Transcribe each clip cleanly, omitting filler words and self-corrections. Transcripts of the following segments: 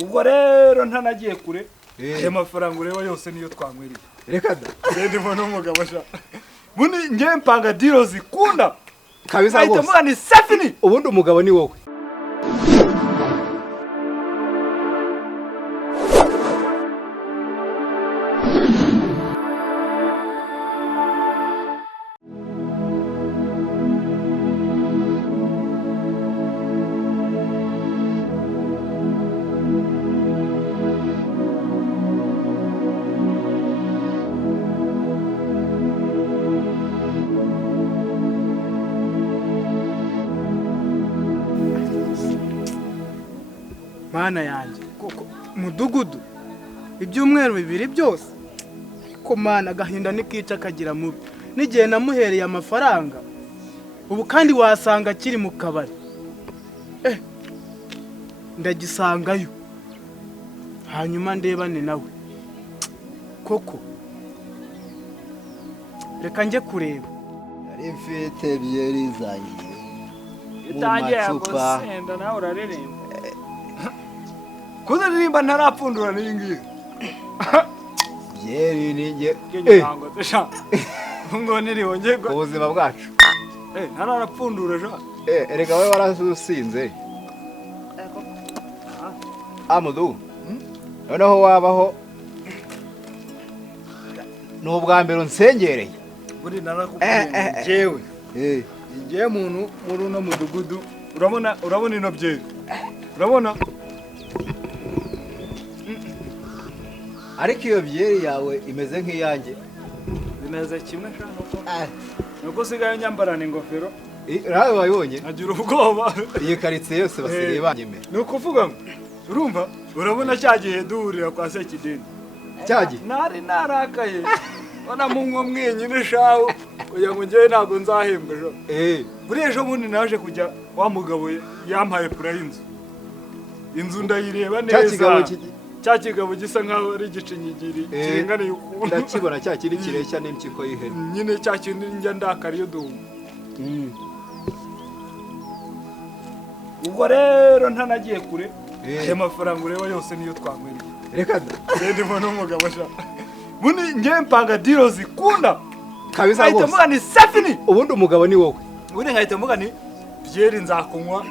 ubwo rero ntanagiye kure ayo mafaranga ureba yose niyo twanywereye reka da ndimo n'umugabo sha bundi ngiye mpanga deal zikunda kabisa rwose ahita ni Safini ubundi umugabo ni wowe Mana yanjye koko mudugudu ibyumweru bibiri byose ariko mana agahinda nikica kagira mubi n'igihe namuhereye amafaranga ubu kandi wasanga akiri mu kabari ndagisangayo hanyuma ndebane nawe koko reka njye kureba ari mfite byeri zanjye itangiye gusenda nawe uraririmba kuzaririmba ntarapfundura n'ingiye byeri ninjye ngirango tesha ngo niribonye ubuzima bwacu ntarapfundura sha erega wowe warasusinze amudu noneho wabaho n'ubwa mbere unsengereye buri narakubwiye jewe ngiye muntu muri uno mudugudu urabona ino byeri urabona ariko iyo byeri yawe imeze nk'iyanjye bimeze kimwe shaka nuko sigaye nyambarana ingofero nawe wayibonye agira ubwoba iyi karitsiye yose basigaye banyemera ni ukuvuga ngo urumva urabona cyagiye duhurira kwa Sekideni cyagiye nari narakaye ona munwa mwenyine shaho kugira ngo njyewe ntabwo nzahembwa ejo buri ejo bundi naje kujya wa mugabo yampaye pura inzu ndayireba neza cya kigabo gisa nkaho ari igicinyigiri kiringaniye ukuntu ndakibona cya kiri kireshya n'impyiko y'ihene nyine cya kindi njya ndakariyo duhuma ubwo rero ntanagiye kure ayo mafaranga ureba yose niyo twanywereye reka da ndimo n'umugabo sha bundi ngiye mpanga deal zikunda kabisa rwose ahita ni Safini ubundi umugabo ni wowe ubundi nkahita mvuga ni byeri nzakunywa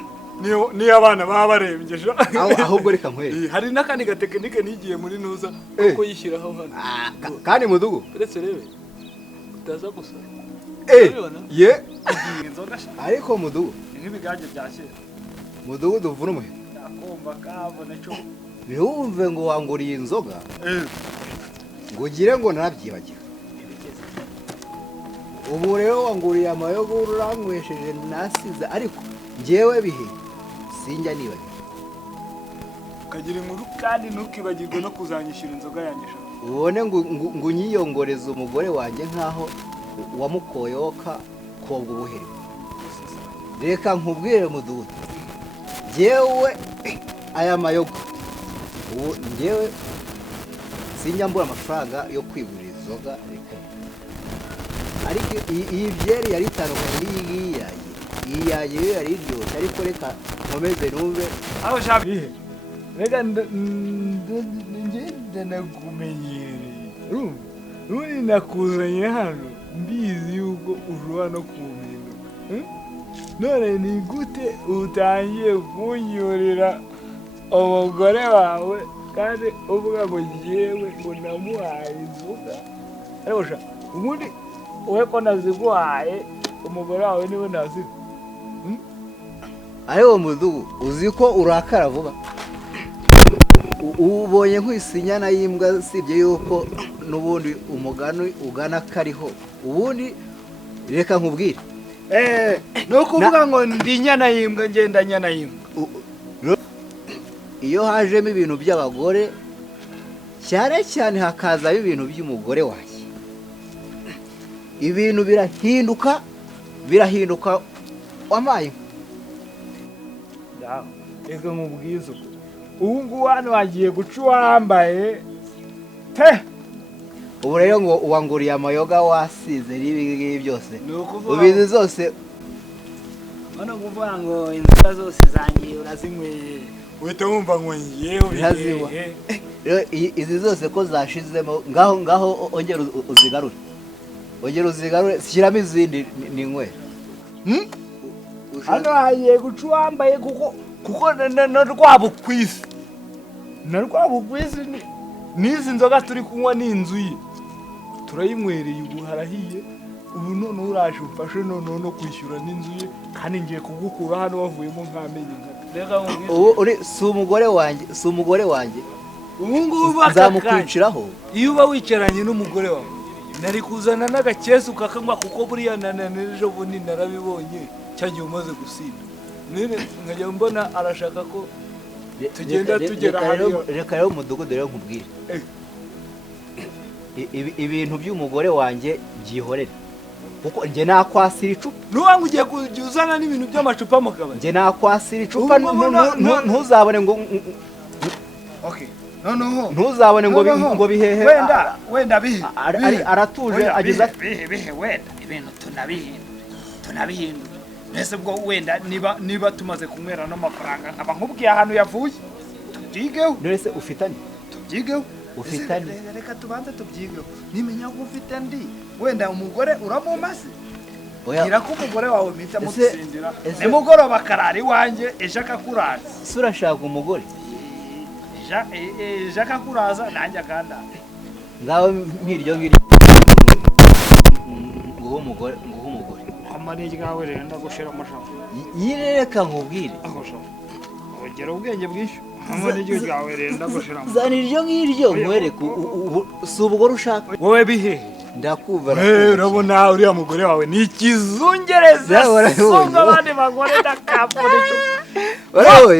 niyo abana baba barembye sha ahubwo reka nkwere hari n'akandi gatekinike nigiye muri nuza ko yishyiraho hano kandi mudugu uretse rebe utaza gusa ye inzoga sha ariko mudugu nk'ibigage bya kera mudugu duvuna umuhe nakumva kabone cyo ntiwumve ngo wanguriye inzoga ngo ugire ngo narabyibagiwe ubu rero wanguriye amayoga uranywesheje nasize ariko njyewe bihe sinjya nibagiwe ukagira inkuru kandi ntukibagirwe no kuzanyishyura inzoga yanjye sha ubone ngo unyiyongoreze umugore wanjye nk'aho wamukoyoka kobwa ubuhere reka nkubwire mudugudu njyewe aya mayoga ubu njyewe sinjya mbura amafaranga yo kwigurira inzoga reka ariko iyi byeri yari itandukanye n'iyi ngiyi yanjye iyi yanjye yo yari iryoshye ariko reka nkomeze numve aho shaka ihe reka ngende nakumenyereye ubundi nakuzanye hano mbizi yuko ushobora no kumpinduka none ni gute utangiye kunyorera umugore wawe kandi uvuga ngo njyewe ngo namuhaye inzoga ariko sha ubundi wowe ko naziguhaye umugore wawe niwe naziga ariko mudugu uzi ko urakara vuba ubonye nk'isinyana y'imbwa sibye yuko n'ubundi umugani ugana kariho ubundi reka nkubwire ni ukuvuga ngo ndi nyana y'imbwa ngenda nyana y'imbwa iyo hajemo ibintu by'abagore cyane cyane hakazamo ibintu by'umugore wanjye ibintu birahinduka wamaye reka nkubwize ubu ngubu hano wagiye guca uwambaye pe ubu rero ngo wanguriye amayoga wasize n'ibi byose ubizi zose hano kuvuga ngo inzoga zose zangiye urazinyweye uhita wumva ngo ngewe Biraziwa. Rero izi zose ko zashizemo ngaho ongera uzigarure. Ongera uzigarure shyiramo izindi ni nkwera. hano hagiye guca uwambaye kuko na rwabukwisi n'izi nzoga turi kunywa n'inzu ye turayinywereye ubu harahiye ubu noneho uraje umfashe noneho no kwishyura n'inzu ye kandi ngiye kugukura hano wavuyemo nk'amenyo si umugore wanjye ubu ngubu nzamukwiciraho iyo uba wicaranye n'umugore wawe nari kuzana n'agakesu kakanywa kuko buriya ejo bundi narabibonye cyagiye umaze gusinda nkajya mbona arashaka ko tugenda tugera hariya. Reka rero umudugudu rero nkubwire ibintu by'umugore wanjye byihorere kuko njye nakwasira icupa nuba ngo ugiye kujya uzana n'ibintu by'amacupa mu kabari njye nakwasira icupa ntuzabone ngo ntuzabone ngo bihehe wenda bihe aratuje agize bihe wenda ibintu tunabihindura mbese bwo wenda niba tumaze kunywera n'amafaranga nkaba nkubwiye ahantu yavuye tubyigeho nese ufitanye tubyigeho ufitanye reka tubanze tubyigeho nimenya ko ufite ndi wenda umugore uramumaze gira ko umugore wawe mpita mutsindira nimugoroba akarara iwanjye ejo akakuraza ese urashaka umugore ejo akakuraza nanjye akandara ngaho nk'iryo ngiryo nguhe umugore amarira yawe rero ndagushira amashaka yireka nkubwire ugera ubwenge bwinshi amarira yawe rero ndagushira zana iryo ngiryo nkwereke si ubugore ushaka wowe bihe ndakuva urabona uriya mugore wawe ni ikizungereza songa abandi bagore ndakapurisha wowe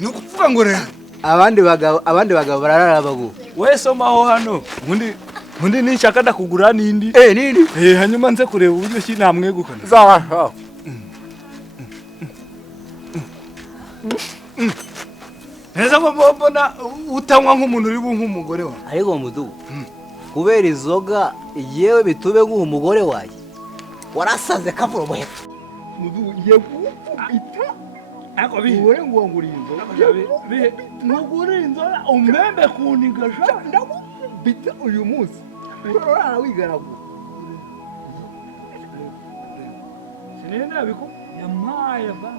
ni ukuvuga ngo rero abandi bagabo bararara baguha wowe somaho hano undi nishaka ndakugura n'indi nindi hanyuma nze kureba uburyo ki namwegukana zaho neza ngo mbona utanywa nk'umuntu uri bunka umugore wawe ariko mudugu kubera izoga yewe bitube guha umugore wawe warasaze kavura umuheto mudugu ye gukubita ako bihure ngo nguriye inzoga ntugure inzoga umembe kunigasha ndagukubita uyu munsi urara wigaragu sinenda biko yamaye ba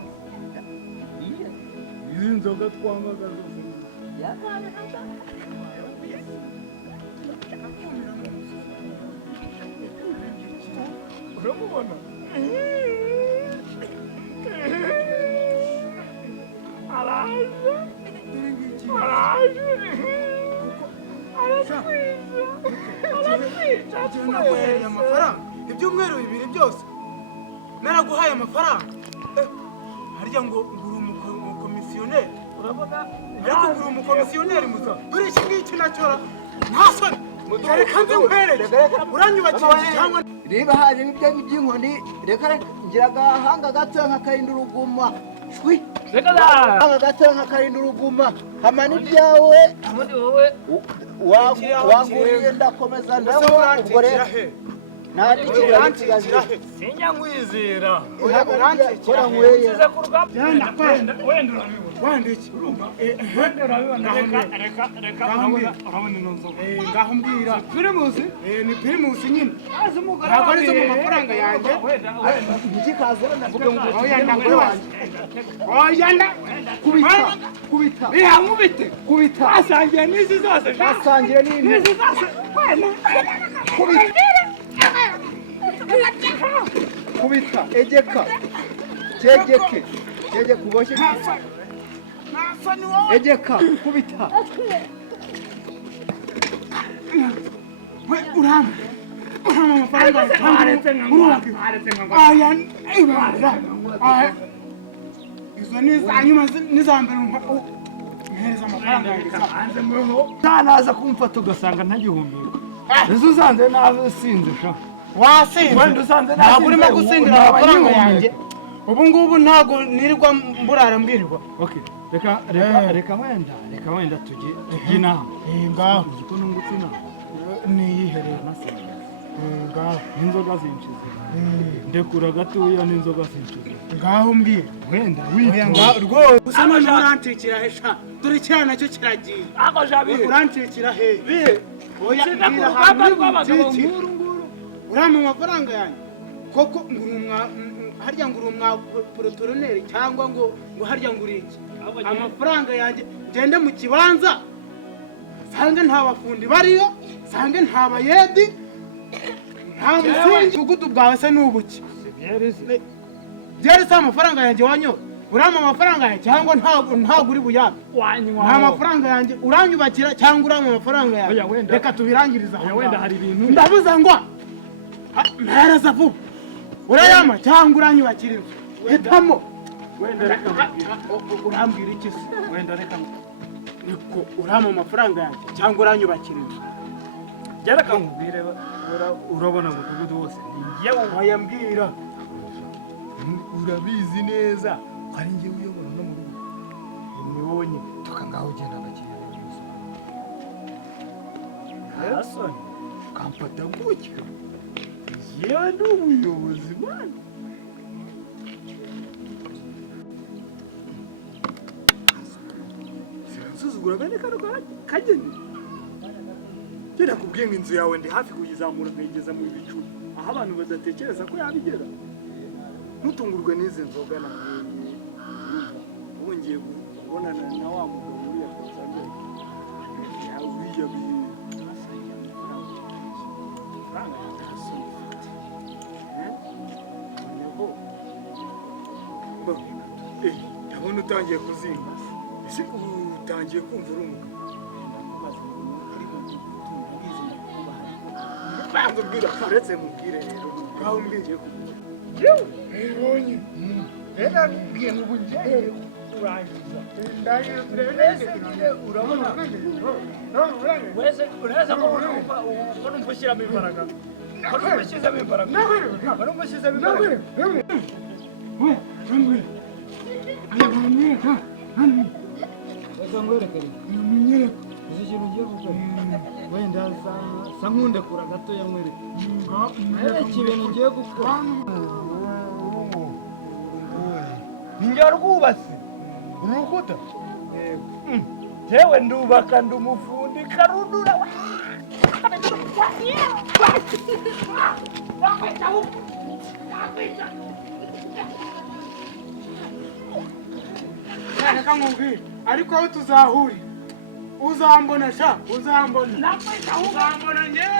izi nzoga twamaga zose uramubona amafaranga ibyumweru bibiri byose naraguhaye amafaranga harya ngo nguru umukomisiyoneri ariko nguru umukomisiyoneri muza dore iki ngiki nacyo nta soni reka nze nkwereke uranyubakiye cyangwa niba hari ibyo by'inkoni reka ngira agahanga gato nkakarinda uruguma shwi agahanga gato nkakarinda uruguma hamana ibyawe wanguriye ndakomeza ndabona ubwo rero sinya nkwizera kora nkweye wandiki wenda urabibona reka urabona ino nzoga ngaho mbwira pirimusi ni pirimusi nyine ntabwo ari zo mu mafaranga yanjye igikaze navuga ngo oya ndakubaza oya kubita nkubite kubita asangiye n'izi zose asangiye n'izi zose kubita egeka cyegeke uboshye egeka kubita we urama amafaranga izo ni hanyuma nizambere mpereza amafaranga yanjye naza kumfata ugasanga ntagihumeka ese usanze nawe usinze sha wasinze ntabwo urimo gusindira amafaranga yanjye ubu ngubu ntabwo nirirwa mburara mbwirirwa reka wenda tujye inama ngaho uzi ko nungutse inama niyiherera ngaho n'inzoga zinshize ndekura gatoya n'inzoga zinshize ngaho mbwira wenda oya ngaho rwose usa n'aho urancikira hesha dore kiriya nacyo kiragiye ako jabi urancikira he oya mbwira ahantu urampa amafaranga yanjye koko harya ngo uri umwaporotoroneri cyangwa ngo harya ngo uri iki amafaranga yanjye ngende mu kibanza sange nta bafundi bariyo sange nta bayedi nta musingi ubugudu bwawe se n'ubuki byari se amafaranga yanjye wanyo urampa amafaranga yanjye cyangwa ntabwo uri buyabe nta mafaranga yanjye uranyubakira cyangwa urampa amafaranga yanjye reka tubirangiriza aho wenda hari ibintu ndabuze ngo mpereza vuba urayama cyangwa uranyubakira inzu hitamo wenda reka urambwira iki se wenda reka niko urampa amafaranga yanjye cyangwa uranyubakira inzu gereka nkubwire urabona umudugudu wose yewe wayambwira urabizi neza ko ari njye uyobora no mu rugo ni wowe nyine tuka ngaho ugenda abakiriya ntasoni ukamfata gutya yewe ndi umuyobozi mwana sinansuzugura bene kano kageni genda kubwiye ngo inzu yawe ndi hafi kuyizamura nkayigeza mu bicu aho abantu badatekereza ko yabigera ntutungurwe n'izi nzoga nakwiriye wongeye kubonana na wa mugabo uriya twasanze uriya ndabona utangiye kuzinga ese utangiye kumva uri umugabo banza ubwira uretse mubwire rero ngaho mbwiye kugira Ebonye. Era ngiye n'ubunjye urangiza. Urabona. Wese ureza ko umushyiramo imbaraga. Umushyizemo imbaraga. Umushyizemo imbaraga. Wenda sa nkundekura gatoya mwereke ibintu ngiye gukora njya rwubatse urukuta tewe ndubaka ndi umufundi karundura reka nkubwire ariko aho tuzahurira uzambona sha uzambona uzambona njyewe